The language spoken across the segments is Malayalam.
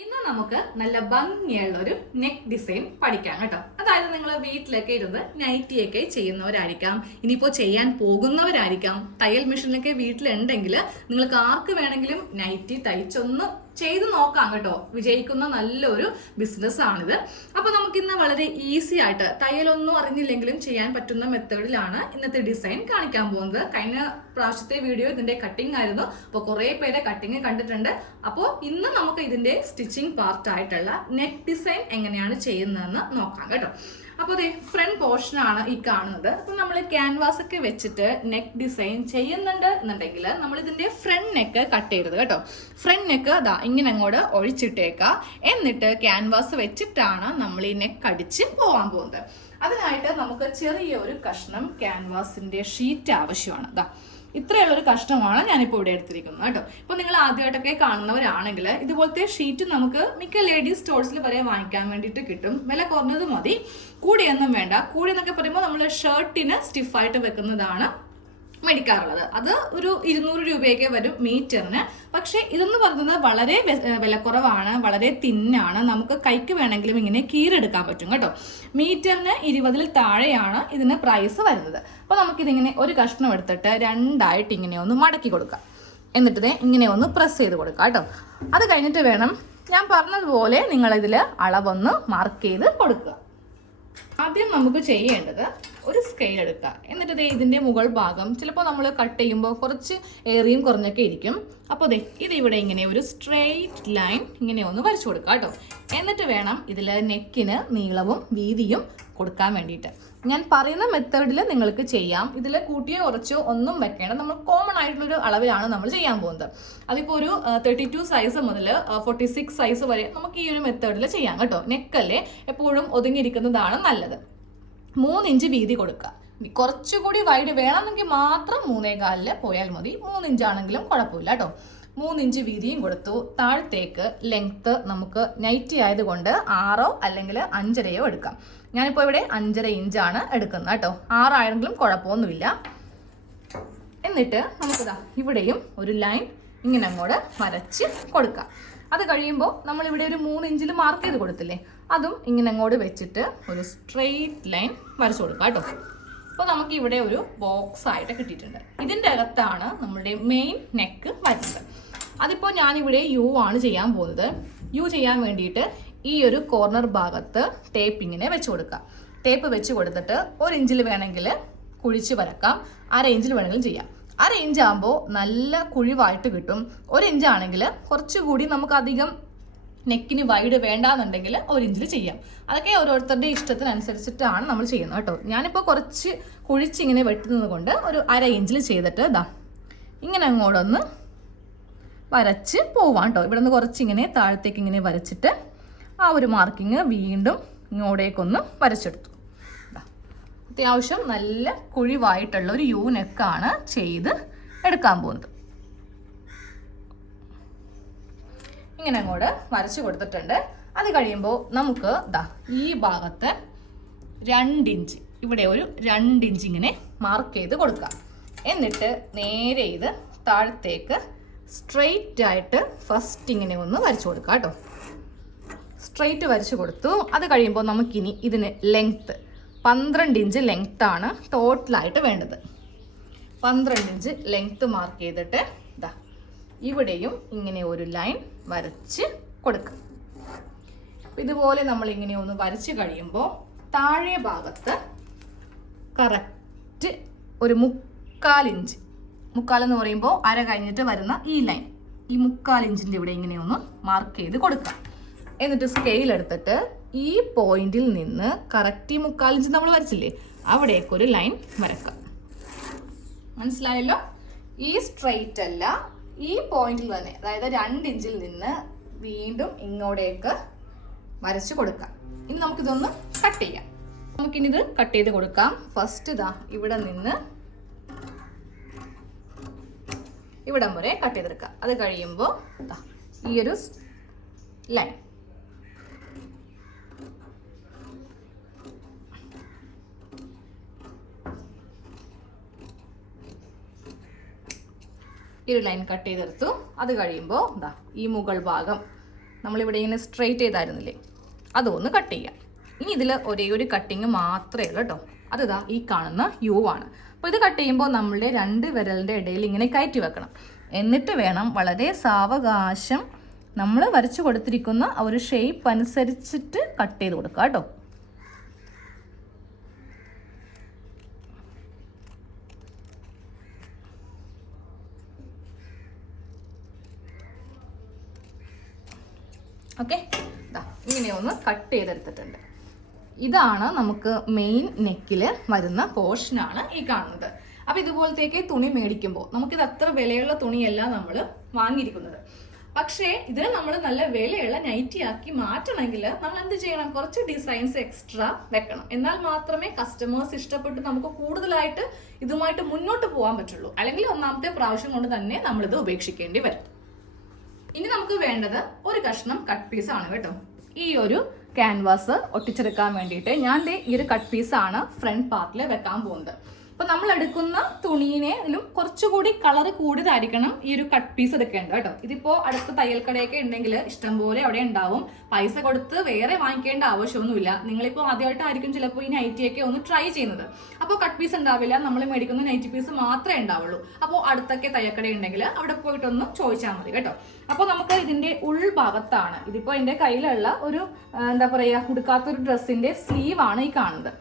ഇന്ന് നമുക്ക് നല്ല ഭംഗിയുള്ള ഒരു നെക്ക് ഡിസൈൻ പഠിക്കാം കേട്ടോ. അതായത് നിങ്ങൾ വീട്ടിലൊക്കെ ഇരുന്ന് നൈറ്റിയൊക്കെ ചെയ്യുന്നവരായിരിക്കാം, ഇനിയിപ്പോൾ ചെയ്യാൻ പോകുന്നവരായിരിക്കാം. തയ്യൽ മെഷീനൊക്കെ വീട്ടിലുണ്ടെങ്കിൽ നിങ്ങൾക്ക് ആർക്ക് വേണമെങ്കിലും നൈറ്റി തയ്ച്ചൊന്ന് ചെയ്ത് നോക്കാം കേട്ടോ. വിജയിക്കുന്ന നല്ലൊരു ബിസിനസ് ആണിത്. അപ്പൊ നമുക്ക് ഇന്ന് വളരെ ഈസി ആയിട്ട് തയ്യലൊന്നും അറിഞ്ഞില്ലെങ്കിലും ചെയ്യാൻ പറ്റുന്ന മെത്തേഡിലാണ് ഇന്നത്തെ ഡിസൈൻ കാണിക്കാൻ പോകുന്നത്. കഴിഞ്ഞ പ്രാവശ്യത്തെ വീഡിയോ ഇതിന്റെ കട്ടിങ് ആയിരുന്നു. അപ്പോൾ കുറെ പേരെ കട്ടിങ് കണ്ടിട്ടുണ്ട്. അപ്പോൾ ഇന്ന് നമുക്ക് ഇതിന്റെ സ്റ്റിച്ചിങ് പാർട്ട് ആയിട്ടുള്ള നെക്ക് ഡിസൈൻ എങ്ങനെയാണ് ചെയ്യുന്നതെന്ന് നോക്കാം കേട്ടോ. അപ്പോൾ അതെ, ഫ്രണ്ട് പോർഷൻ ആണ് ഈ കാണുന്നത്. അപ്പൊ നമ്മൾ ക്യാൻവാസ് ഒക്കെ വെച്ചിട്ട് നെക്ക് ഡിസൈൻ ചെയ്യുന്നുണ്ട് എന്നുണ്ടെങ്കിൽ നമ്മൾ ഇതിന്റെ ഫ്രണ്ട് നെക്ക് കട്ട് ചെയ്തത് കേട്ടോ. ഫ്രണ്ട് നെക്ക് അതാ ഇങ്ങനെ അങ്ങോട്ട് ഒഴിച്ചിട്ടേക്കുക. എന്നിട്ട് ക്യാൻവാസ് വെച്ചിട്ടാണ് നമ്മൾ ഈ നെക്ക് അടിച്ച് പോകാൻ പോകുന്നത്. അതിനായിട്ട് നമുക്ക് ചെറിയൊരു കഷ്ണം ക്യാൻവാസിന്റെ ഷീറ്റ് ആവശ്യമാണ്. അതാ ഇത്രയുള്ളൊരു കഷ്ണമാണ് ഞാനിപ്പോൾ ഇവിടെ എടുത്തിരിക്കുന്നത് കേട്ടോ. ഇപ്പോൾ നിങ്ങൾ ആദ്യമായിട്ടൊക്കെ കാണുന്നവരാണെങ്കിൽ ഇതുപോലത്തെ ഷീറ്റ് നമുക്ക് മിക്ക ലേഡീസ് സ്റ്റോഴ്സിൽ വരെ വാങ്ങിക്കാൻ വേണ്ടിയിട്ട് കിട്ടും. വില കുറഞ്ഞത് മതി, കൂടിയൊന്നും വേണ്ട. കൂടി എന്നൊക്കെ പറയുമ്പോൾ നമ്മൾ ഷർട്ടിന് സ്റ്റിഫായിട്ട് വെക്കുന്നതാണ് മേടിക്കാറുള്ളത്. അത് ഒരു 200 രൂപയൊക്കെ വരും മീറ്ററിന്. പക്ഷെ ഇതെന്ന് പറയുന്നത് വളരെ വിലക്കുറവാണ്, വളരെ തിന്നാണ്. നമുക്ക് കൈക്ക് വേണമെങ്കിലും ഇങ്ങനെ കീറെടുക്കാൻ പറ്റും കേട്ടോ. മീറ്ററിന് 20-ൽ താഴെയാണ് ഇതിന് പ്രൈസ് വരുന്നത്. അപ്പോൾ നമുക്കിതിങ്ങനെ ഒരു കഷ്ണം എടുത്തിട്ട് രണ്ടായിട്ട് ഇങ്ങനെ ഒന്ന് മടക്കി കൊടുക്കാം. എന്നിട്ട് ഇങ്ങനെ ഒന്ന് പ്രസ് ചെയ്ത് കൊടുക്കാം കേട്ടോ. അത് കഴിഞ്ഞിട്ട് വേണം ഞാൻ പറഞ്ഞതുപോലെ നിങ്ങളിതിൽ അളവൊന്ന് മാർക്ക് ചെയ്ത് കൊടുക്കുക. ആദ്യം നമുക്ക് ചെയ്യേണ്ടത് ഒരു സ്കെയിൽ എടുക്കുക. എന്നിട്ട് ഇതിന്റെ മുകൾ ഭാഗം ചിലപ്പോൾ നമ്മൾ കട്ട് ചെയ്യുമ്പോൾ കുറച്ച് ഏറിയും കുറഞ്ഞൊക്കെ ഇരിക്കും. അപ്പോൾ ഇത് ഇവിടെ ഇങ്ങനെ ഒരു സ്ട്രെയിറ്റ് ലൈൻ ഇങ്ങനെ ഒന്ന് വരച്ചു കൊടുക്കുക കേട്ടോ. എന്നിട്ട് വേണം ഇതിൽ നെക്കിന് നീളവും വീതിയും കൊടുക്കാൻ വേണ്ടിയിട്ട്. ഞാൻ പറയുന്ന മെത്തേഡിൽ നിങ്ങൾക്ക് ചെയ്യാം. ഇതിൽ കൂട്ടിയോ കുറച്ചോ ഒന്നും വെക്കേണ്ട. നമ്മൾ കോമൺ ആയിട്ടുള്ളൊരു അളവിലാണ് നമ്മൾ ചെയ്യാൻ പോകുന്നത്. അതിപ്പോൾ ഒരു 32 സൈസ് മുതൽ 46 സൈസ് വരെ നമുക്ക് ഈ ഒരു മെത്തേഡിൽ ചെയ്യാം കേട്ടോ. നെക്കല്ലേ എപ്പോഴും ഒതുങ്ങിയിരിക്കുന്നതാണ് നല്ലത്. 3 ഇഞ്ച് വീതി കൊടുക്കുക. കുറച്ചുകൂടി വൈഡ് വേണമെന്നെങ്കിൽ മാത്രം 3.25 പോയാൽ മതി. 3 ഇഞ്ചാണെങ്കിലും കുഴപ്പമില്ല കേട്ടോ. 3 ഇഞ്ച് വീതിയും കൊടുത്തു. താഴത്തേക്ക് ലെങ്ത്ത് നമുക്ക് നൈറ്റി ആയതുകൊണ്ട് 6 അല്ലെങ്കിൽ 5.5 എടുക്കാം. ഞാനിപ്പോൾ ഇവിടെ 5.5 ഇഞ്ചാണ് എടുക്കുന്നത് കേട്ടോ. 6 ആയെങ്കിലും കുഴപ്പമൊന്നുമില്ല. എന്നിട്ട് നമുക്കിതാ ഇവിടെയും ഒരു ലൈൻ ഇങ്ങനെ അങ്ങോട്ട് വരച്ച് കൊടുക്കാം. അത് കഴിയുമ്പോൾ നമ്മളിവിടെ ഒരു 3 ഇഞ്ചിൽ മാർക്ക് ചെയ്ത് കൊടുത്തില്ലേ, അതും ഇങ്ങനെ അങ്ങോട്ട് വെച്ചിട്ട് ഒരു സ്ട്രെയിറ്റ് ലൈൻ വരച്ചു കൊടുക്കാം കേട്ടോ. അപ്പോൾ നമുക്ക് ഇവിടെ ഒരു ബോക്സ് ആയിട്ട് കിട്ടിയിട്ടുണ്ട്. ഇതിൻ്റെ അകത്താണ് നമ്മുടെ മെയിൻ നെക്ക് വരുന്നത്. അതിപ്പോൾ ഞാനിവിടെ യു ആണ് ചെയ്യാൻ പോകുന്നത്. യു ചെയ്യാൻ വേണ്ടിയിട്ട് ഈ ഒരു കോർണർ ഭാഗത്ത് ടേപ്പ് ഇങ്ങനെ വെച്ച് കൊടുക്കാം. ടേപ്പ് വെച്ച് കൊടുത്തിട്ട് 1 ഇഞ്ചിൽ വേണമെങ്കിൽ കുഴിച്ച് വരക്കാം, 1/2 ഇഞ്ചിൽ വേണമെങ്കിലും ചെയ്യാം. 1/2 ഇഞ്ച് ആകുമ്പോൾ നല്ല കുഴിവായിട്ട് കിട്ടും. 1 ഇഞ്ചാണെങ്കിൽ കുറച്ചുകൂടി നമുക്ക് അധികം നെക്കിന് വൈഡ് വേണ്ടാന്നുണ്ടെങ്കിൽ 1 ഇഞ്ചിൽ ചെയ്യാം. അതൊക്കെ ഓരോരുത്തരുടെ ഇഷ്ടത്തിനനുസരിച്ചിട്ടാണ് നമ്മൾ ചെയ്യുന്നത് കേട്ടോ. ഞാനിപ്പോൾ കുറച്ച് കുഴിച്ചിങ്ങനെ വെട്ടുന്നത് കൊണ്ട് ഒരു 1/2 ഇഞ്ചിൽ ചെയ്തിട്ട് ഇതാ ഇങ്ങനെ അങ്ങോട്ടൊന്ന് വരച്ച് പോവാം കേട്ടോ. ഇവിടെ നിന്ന് കുറച്ചിങ്ങനെ താഴത്തേക്ക് ഇങ്ങനെ വരച്ചിട്ട് ആ ഒരു മാർക്കിങ് വീണ്ടും ഇങ്ങോട്ടേക്കൊന്ന് വരച്ചെടുത്തു. അത്യാവശ്യം നല്ല കുഴിവായിട്ടുള്ള ഒരു യു നെക്കാണ് ചെയ്ത് എടുക്കാൻ പോകുന്നത്. ഇങ്ങനെ അങ്ങോട്ട് വരച്ച് കൊടുത്തിട്ടുണ്ട്. അത് കഴിയുമ്പോൾ നമുക്ക് ഈ ഭാഗത്ത് 2 ഇഞ്ച് ഇവിടെ ഒരു 2 ഇഞ്ച് ഇങ്ങനെ മാർക്ക് ചെയ്ത് കൊടുക്കാം. എന്നിട്ട് നേരെ ഇത് താഴത്തേക്ക് സ്ട്രെയിറ്റ് ആയിട്ട് ഫസ്റ്റ് ഇങ്ങനെ ഒന്ന് വരച്ചു കൊടുക്കാം കേട്ടോ. സ്ട്രെയിറ്റ് വരച്ചു കൊടുത്തു. അത് കഴിയുമ്പോൾ നമുക്കിനി ഇതിന് ലെങ്ത്ത് 12 ഇഞ്ച് ലെങ്ത്താണ് ടോട്ടലായിട്ട് വേണ്ടത്. 12 ഇഞ്ച് ലെങ്ത്ത് മാർക്ക് ചെയ്തിട്ട് ഇവിടെയും ഇങ്ങനെ ഒരു ലൈൻ വരച്ച് കൊടുക്കുക. ഇതുപോലെ നമ്മൾ ഇങ്ങനെ ഒന്ന് വരച്ച് കഴിയുമ്പോൾ താഴെ ഭാഗത്ത് കറക്റ്റ് ഒരു 3/4 ഇഞ്ച്, 3/4 എന്ന് പറയുമ്പോൾ അര കഴിഞ്ഞിട്ട് വരുന്ന ഈ ലൈൻ, ഈ 3/4 ഇഞ്ചിൻ്റെ ഇവിടെ ഇങ്ങനെ ഒന്ന് മാർക്ക് ചെയ്ത് കൊടുക്കാം. എന്നിട്ട് സ്കെയിൽ എടുത്തിട്ട് ഈ പോയിന്റിൽ നിന്ന് കറക്റ്റ് ഈ 3/4 ഇഞ്ച് നമ്മൾ വരച്ചില്ലേ അവിടേക്കൊരു ലൈൻ വരക്കാം. മനസ്സിലായല്ലോ? ഈ സ്ട്രെയിറ്റ് അല്ല, ഈ പോയിന്റിൽ തന്നെ, അതായത് 2 ഇഞ്ചിൽ നിന്ന് വീണ്ടും ഇങ്ങോട്ടേക്ക് വരച്ചു കൊടുക്കാം. ഇനി നമുക്കിതൊന്ന് കട്ട് ചെയ്യാം. നമുക്കിനി ഇത് കട്ട് ചെയ്ത് കൊടുക്കാം. ഫസ്റ്റ് ഇവിടെ നിന്ന് ഇവിടം വരെ കട്ട് ചെയ്തെടുക്കാം. അത് കഴിയുമ്പോൾ ഈ ഒരു ലൈൻ ഈ ഒരു ലൈൻ കട്ട് ചെയ്തെടുത്തു. അത് കഴിയുമ്പോൾ ഈ മുകൾ ഭാഗം നമ്മളിവിടെ ഇങ്ങനെ സ്ട്രെയിറ്റ് ചെയ്തായിരുന്നില്ലേ, അതൊന്ന് കട്ട് ചെയ്യാം. ഇനി ഇതിൽ ഒരേ ഒരു കട്ടിങ് മാത്രമേ ഉള്ളൂ കേട്ടോ. അതിതാ ഈ കാണുന്ന യു ആണ്. അപ്പോൾ ഇത് കട്ട് ചെയ്യുമ്പോൾ നമ്മളുടെ 2 വിരലിൻ്റെ ഇടയിൽ ഇങ്ങനെ കയറ്റി വെക്കണം. എന്നിട്ട് വേണം വളരെ സാവകാശം നമ്മൾ വരച്ചു കൊടുത്തിരിക്കുന്ന ഒരു ഷേപ്പ് അനുസരിച്ചിട്ട് കട്ട് ചെയ്ത് കൊടുക്കുക കേട്ടോ. ഓക്കെ, ഇങ്ങനെ ഒന്ന് കട്ട് ചെയ്തെടുത്തിട്ടുണ്ട്. ഇതാണ് നമുക്ക് മെയിൻ നെക്കിൽ വരുന്ന പോർഷനാണ് ഈ കാണുന്നത്. അപ്പോൾ ഇതുപോലത്തേക്ക് തുണി മേടിക്കുമ്പോൾ നമുക്കിത് അത്ര വിലയുള്ള തുണിയല്ല നമ്മൾ വാങ്ങിയിരിക്കുന്നത്. പക്ഷേ ഇതിന് നമ്മൾ നല്ല വിലയുള്ള നൈറ്റി ആക്കി മാറ്റണമെങ്കിൽ നമ്മൾ എന്ത് ചെയ്യണം? കുറച്ച് ഡിസൈൻസ് എക്സ്ട്രാ വെക്കണം. എന്നാൽ മാത്രമേ കസ്റ്റമേഴ്സ് ഇഷ്ടപ്പെട്ട് നമുക്ക് കൂടുതലായിട്ട് ഇതുമായിട്ട് മുന്നോട്ട് പോകാൻ പറ്റുള്ളൂ. അല്ലെങ്കിൽ ഒന്നാമത്തെ പ്രാവശ്യം കൊണ്ട് തന്നെ നമ്മളിത് ഉപേക്ഷിക്കേണ്ടി വരും. ഇനി നമുക്ക് വേണ്ടത് ഒരു കഷ്ണം കട്ട് പീസ് ആണ് കേട്ടോ. ഈ ഒരു ക്യാൻവാസ് ഒട്ടിച്ചെടുക്കാൻ വേണ്ടിയിട്ട് ഞാൻ ഈ ഒരു കട്ട് പീസാണ് ഫ്രണ്ട് പാർട്ടിൽ വെക്കാൻ പോകുന്നത്. അപ്പോൾ നമ്മൾ എടുക്കുന്ന തുണിയിലും കുറച്ചുകൂടി കളർ കൂടുതലായിരിക്കണം ഈ ഒരു കട്ട് പീസ് എടുക്കേണ്ടത് കേട്ടോ. ഇതിപ്പോൾ അടുത്ത തയ്യൽക്കടയൊക്കെ ഉണ്ടെങ്കിൽ ഇഷ്ടംപോലെ അവിടെ ഉണ്ടാവും. പൈസ കൊടുത്ത് വേറെ വാങ്ങിക്കേണ്ട ആവശ്യമൊന്നുമില്ല. നിങ്ങളിപ്പോൾ ആദ്യമായിട്ടായിരിക്കും ചിലപ്പോൾ ഈ നൈറ്റിയൊക്കെ ഒന്ന് ട്രൈ ചെയ്യുന്നത്. അപ്പോൾ കട്ട് പീസ് ഉണ്ടാവില്ല, നമ്മൾ മേടിക്കുന്ന നൈറ്റി പീസ് മാത്രമേ ഉണ്ടാവുള്ളൂ. അപ്പോൾ അടുത്തൊക്കെ തയ്യൽക്കട ഉണ്ടെങ്കിൽ അവിടെ പോയിട്ടൊന്ന് ചോദിച്ചാൽ മതി കേട്ടോ. അപ്പോൾ നമുക്ക് ഇതിൻ്റെ ഉൾഭാഗത്താണ്, ഇതിപ്പോൾ എൻ്റെ കയ്യിലുള്ള ഒരു എന്താ പറയുക ഉടുക്കാത്തൊരു ഡ്രസ്സിൻ്റെ സ്ലീവാണ് ഈ കാണുന്നത്.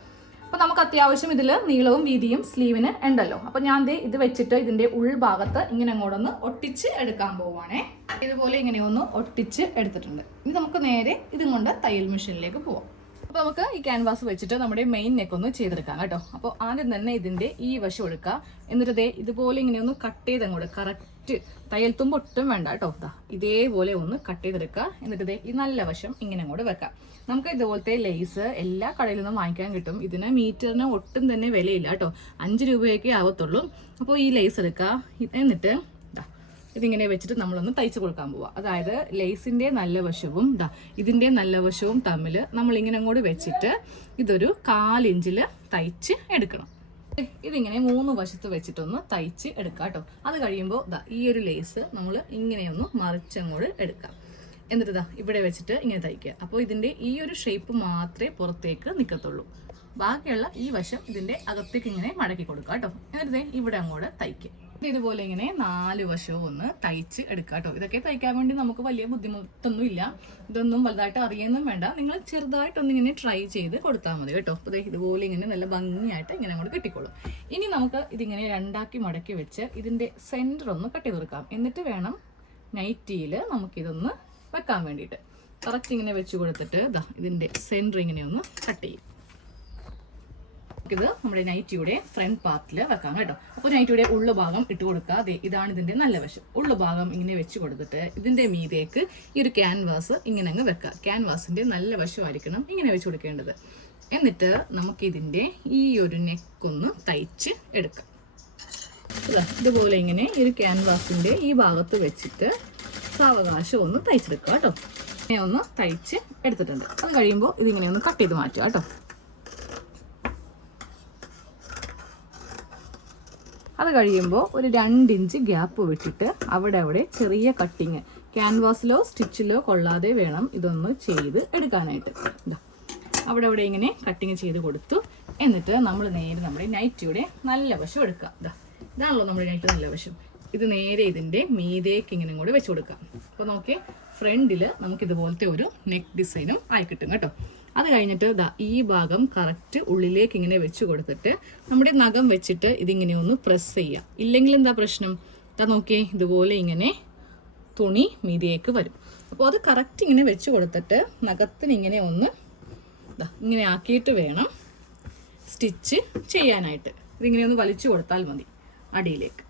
അപ്പോൾ നമുക്ക് അത്യാവശ്യം ഇതിൽ നീളവും വീതിയും സ്ലീവിന് ഉണ്ടല്ലോ. അപ്പോൾ ഞാൻ ഇത് വെച്ചിട്ട് ഇതിൻ്റെ ഉൾഭാഗത്ത് ഇങ്ങനെ അങ്ങോട്ടൊന്ന് ഒട്ടിച്ച് എടുക്കാൻ പോവുകയാണേ. ഇതുപോലെ ഇങ്ങനെ ഒന്ന് ഒട്ടിച്ച് എടുത്തിട്ടുണ്ട്. ഇനി നമുക്ക് നേരെ ഇതും കൊണ്ട് തയ്യൽ മെഷീനിലേക്ക് പോവാം. അപ്പോൾ നമുക്ക് ഈ ക്യാൻവാസ് വെച്ചിട്ട് നമ്മുടെ മെയിൻ നെക്ക് ഒന്ന് ചെയ്തെടുക്കാം കേട്ടോ. അപ്പോൾ ആദ്യം തന്നെ ഇതിൻ്റെ ഈ വശം എടുക്കുക. എന്നിട്ട് ഇതുപോലെ ഇങ്ങനെ ഒന്ന് കട്ട് ചെയ്ത് അങ്ങോട്ട് കറക്റ്റ് തയ്യൽ തുമ്പ് ഒട്ടും വേണ്ട കേട്ടോ. ഇതേപോലെ ഒന്ന് കട്ട് ചെയ്തെടുക്കുക. എന്നിട്ട് ഈ നല്ല വശം ഇങ്ങനെ അങ്ങോട്ട് വെക്കാം. നമുക്ക് ഇതുപോലത്തെ ലേസ് എല്ലാ കടയിൽ നിന്നും വാങ്ങിക്കാൻ കിട്ടും. ഇതിന് മീറ്ററിന് ഒട്ടും തന്നെ വിലയില്ല കേട്ടോ. 5 രൂപയൊക്കെ ആവത്തുള്ളൂ. അപ്പോൾ ഈ ലേസ് എടുക്കുക. എന്നിട്ട് ഇതിങ്ങനെ വെച്ചിട്ട് നമ്മളൊന്ന് തയ്ച്ച് കൊടുക്കാൻ പോവാം. അതായത് ലേസിൻ്റെ നല്ല വശവും ഇതിൻ്റെ നല്ല വശവും തമ്മിൽ നമ്മളിങ്ങനെ അങ്ങോട്ട് വെച്ചിട്ട് ഇതൊരു 1/4 ഇഞ്ചിൽ തയ്ച്ച് എടുക്കണം. ഇതിങ്ങനെ 3 വശത്ത് വെച്ചിട്ടൊന്ന് തയ്ച്ച് എടുക്കാം കേട്ടോ. അത് കഴിയുമ്പോൾ ഈ ഒരു ലേസ് നമ്മൾ ഇങ്ങനെയൊന്ന് മറിച്ചങ്ങോട്ട് എടുക്കാം. എന്നിട്ട് ഇവിടെ വെച്ചിട്ട് ഇങ്ങനെ തയ്ക്കുക. അപ്പോൾ ഇതിൻ്റെ ഈ ഒരു ഷേപ്പ് മാത്രമേ പുറത്തേക്ക് നിൽക്കത്തുള്ളൂ. ബാക്കിയുള്ള ഈ വശം ഇതിൻ്റെ അകത്തേക്ക് ഇങ്ങനെ മടക്കി കൊടുക്കുക കേട്ടോ. എന്നിട്ട് ഇവിടെ അങ്ങോട്ട് തയ്ക്കുക. ഇതുപോലെ ഇങ്ങനെ 4 വശവും ഒന്ന് തയ്ച്ച് എടുക്കുക കേട്ടോ. ഇതൊക്കെ തയ്ക്കാൻ വേണ്ടി നമുക്ക് വലിയ ബുദ്ധിമുട്ടൊന്നും ഇല്ല. ഇതൊന്നും വലുതായിട്ട് അറിയുന്നും വേണ്ട. നിങ്ങൾ ചെറുതായിട്ടൊന്നിങ്ങനെ ട്രൈ ചെയ്ത് കൊടുത്താൽ മതി കേട്ടോ. അപ്പോൾ ഇതുപോലെ ഇങ്ങനെ നല്ല ഭംഗിയായിട്ട് ഇങ്ങനെ അങ്ങോട്ട് കിട്ടിക്കോളും. ഇനി നമുക്ക് ഇതിങ്ങനെ 2ആക്കി മടക്കി വെച്ച് ഇതിൻ്റെ സെൻറ്റർ ഒന്ന് കട്ട് ചെയ്ത് കൊടുക്കാം. എന്നിട്ട് വേണം നൈറ്റിയിൽ നമുക്കിതൊന്ന് വെക്കാൻ വേണ്ടിയിട്ട്. കറക്റ്റ് ഇങ്ങനെ വെച്ച് കൊടുത്തിട്ട് ഇതിൻ്റെ സെൻറ്റർ ഇങ്ങനെ ഒന്ന് കട്ട് ചെയ്യും. ഇത് നമ്മുടെ നൈറ്റിയുടെ ഫ്രണ്ട് പാർട്ടിൽ വെക്കാം കേട്ടോ. അപ്പോൾ നൈറ്റിയുടെ ഉള്ളു ഭാഗം ഇട്ട് കൊടുക്കുക. ഇതാണ് ഇതിൻ്റെ നല്ല വശം. ഉള്ളു ഭാഗം ഇങ്ങനെ വെച്ച് കൊടുത്തിട്ട് ഇതിൻ്റെ മീതേക്ക് ഈ ഒരു ക്യാൻവാസ് ഇങ്ങനെ അങ്ങ് വെക്കുക. ക്യാൻവാസിൻ്റെ നല്ല വശമായിരിക്കണം ഇങ്ങനെ വെച്ച് കൊടുക്കേണ്ടത്. എന്നിട്ട് നമുക്കിതിൻ്റെ ഈ ഒരു നെക്കൊന്ന് തയ്ച്ച് എടുക്കാം. ഇതുപോലെ ഇങ്ങനെ ഈ ഒരു ക്യാൻവാസിൻ്റെ ഈ ഭാഗത്ത് വെച്ചിട്ട് സാവകാശം ഒന്ന് തയ്ച്ചെടുക്കുക കേട്ടോ. ഇങ്ങനെ ഒന്ന് തയ്ച്ച് എടുത്തിട്ടുണ്ട്. അത് കഴിയുമ്പോൾ ഇതിങ്ങനെ ഒന്ന് കട്ട് ചെയ്ത് മാറ്റുക കേട്ടോ. അത് കഴിയുമ്പോൾ ഒരു 2 ഇഞ്ച് ഗ്യാപ്പ് വിട്ടിട്ട് അവിടെ ചെറിയ കട്ടിങ് ക്യാൻവാസിലോ സ്റ്റിച്ചിലോ കൊള്ളാതെ വേണം ഇതൊന്ന് ചെയ്ത് എടുക്കാനായിട്ട്. അവിടെ ഇങ്ങനെ കട്ടിങ് ചെയ്ത് കൊടുത്തു. എന്നിട്ട് നമ്മൾ നേരെ നമ്മുടെ നൈറ്റിയുടെ നല്ല വശം എടുക്കുക. ഇതാണല്ലോ നമ്മുടെ നൈറ്റ് നല്ല വശം. ഇത് നേരെ ഇതിൻ്റെ മീതേക്ക് ഇങ്ങനെ കൂടെ വെച്ച് കൊടുക്കാം. അപ്പോൾ നോക്കിയേ ഫ്രണ്ടിൽ നമുക്കിതുപോലത്തെ ഒരു നെക്ക് ഡിസൈനും ആയി കിട്ടും കേട്ടോ. അത് കഴിഞ്ഞിട്ട് ഈ ഭാഗം കറക്റ്റ് ഉള്ളിലേക്ക് ഇങ്ങനെ വെച്ച് കൊടുത്തിട്ട് നമ്മുടെ നഖം വെച്ചിട്ട് ഇതിങ്ങനെ ഒന്ന് പ്രസ് ചെയ്യുക. ഇല്ലെങ്കിൽ എന്താ പ്രശ്നം? നോക്കിയേ ഇതുപോലെ ഇങ്ങനെ തുണി മീതിയേക്ക് വരും. അപ്പോൾ അത് കറക്റ്റ് ഇങ്ങനെ വെച്ച് കൊടുത്തിട്ട് നഖത്തിന് ഇങ്ങനെ ഒന്ന് ഇങ്ങനെ ആക്കിയിട്ട് വേണം സ്റ്റിച്ച് ചെയ്യാനായിട്ട്. ഇതിങ്ങനെ ഒന്ന് വലിച്ചു കൊടുത്താൽ മതി അടിയിലേക്ക്.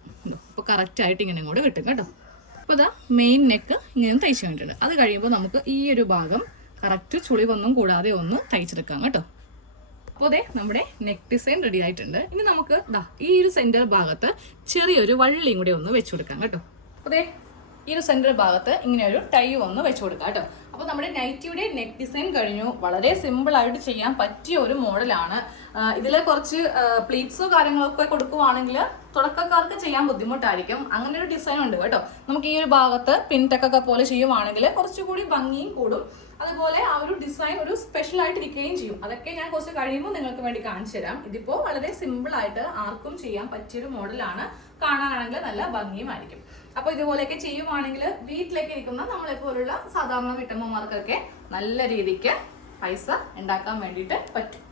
അപ്പോൾ കറക്റ്റായിട്ട് ഇങ്ങനെ കൂടെ കിട്ടും കേട്ടോ. അപ്പോൾ മെയിൻ നെക്ക് ഇങ്ങനെ തയ്ച്ച് വേണ്ടിയിട്ടുണ്ട്. അത് കഴിയുമ്പോൾ നമുക്ക് ഈ ഒരു ഭാഗം കറക്റ്റ് ചുളിവൊന്നും കൂടാതെ ഒന്ന് തയ്ച്ചെടുക്കാം കേട്ടോ. അപ്പോൾ നമ്മുടെ നെക്ക് ഡിസൈൻ റെഡി ആയിട്ടുണ്ട്. ഇനി നമുക്ക് ഈ ഒരു സെൻറ്റർ ഭാഗത്ത് ചെറിയൊരു വള്ളിയും കൂടി ഒന്ന് വെച്ച് കൊടുക്കാം കേട്ടോ. അപ്പോൾ ഈ ഒരു സെൻറ്റർ ഭാഗത്ത് ഇങ്ങനെ ഒരു ടൈ ഒന്ന് വെച്ച് കൊടുക്കാം കേട്ടോ. അപ്പോൾ നമ്മുടെ നൈറ്റിയുടെ നെക്ക് ഡിസൈൻ കഴിഞ്ഞു. വളരെ സിമ്പിൾ ആയിട്ട് ചെയ്യാൻ പറ്റിയ ഒരു മോഡലാണ്. ഇതിൽ കുറച്ച് പ്ലീറ്റ്സോ കാര്യങ്ങളൊക്കെ കൊടുക്കുവാണെങ്കിൽ തുടക്കക്കാർക്ക് ചെയ്യാൻ ബുദ്ധിമുട്ടായിരിക്കും. അങ്ങനെ ഒരു ഡിസൈൻ ഉണ്ട് കേട്ടോ. നമുക്ക് ഈ ഒരു ഭാഗത്ത് പിൻടെക്കൊക്കെ പോലെ ചെയ്യുവാണെങ്കിൽ കുറച്ചുകൂടി ഭംഗിയും കൂടും. അതുപോലെ ആ ഒരു ഡിസൈൻ ഒരു സ്പെഷ്യൽ ആയിട്ടിരിക്കുകയും ചെയ്യും. അതൊക്കെ ഞാൻ കുറച്ച് കഴിയുമ്പോൾ നിങ്ങൾക്ക് വേണ്ടി കാണിച്ചു തരാം. ഇതിപ്പോൾ വളരെ സിമ്പിൾ ആയിട്ട് ആർക്കും ചെയ്യാൻ പറ്റിയൊരു മോഡലാണ്. കാണാനാണെങ്കിൽ നല്ല ഭംഗിയുമായിരിക്കും. അപ്പോൾ ഇതുപോലെയൊക്കെ ചെയ്യുവാണെങ്കിൽ വീട്ടിലേക്ക് ഇരിക്കുന്ന നമ്മളെപ്പോലുള്ള സാധാരണ വീട്ടമ്മമാർക്കൊക്കെ നല്ല രീതിക്ക് പൈസ ഉണ്ടാക്കാൻ വേണ്ടിയിട്ട് പറ്റും.